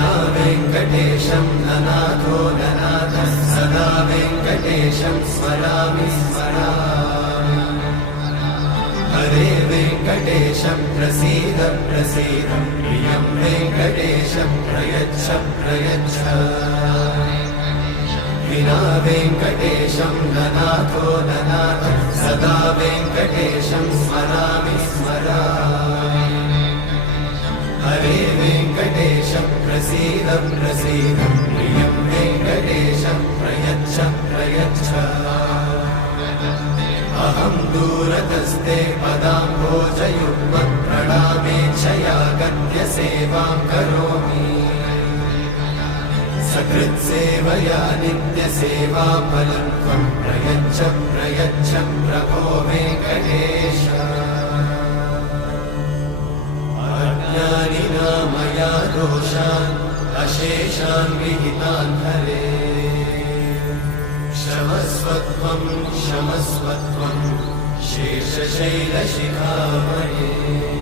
विना वेङ्कटेशं ननाथो ननाथः सदा वेङ्कटेशं स्मरामि स्मरामि। हरे वेङ्कटेशं प्रसीद प्रसीद प्रियं वेङ्कटेशं प्रयच्छ प्रयच्छ। विना वेङ्कटेशं ननाथो ननाथः सदा वेङ्कटेशं स्मरामि स्मरामि। हरे वेङ्कटेशं प्रसीद प्रसीद प्रियं वेङ्कटेशं प्रयच्छ प्रयच्छ। अहं दूरतस्ते पदाम्भोजयुग्मं प्रणामेच्छया गत्य सेवां करोमि। सकृत्सेवया नित्यसेवाफलं त्वं प्रयच्छ प्रयच्छ प्रभो वेङ्कटेश। अज्ञानिना मया दोषान् अशेषान् विहितान् हरे। क्षमस्वत्वं क्षमस्वत्वं शेषशैलशिखामणे।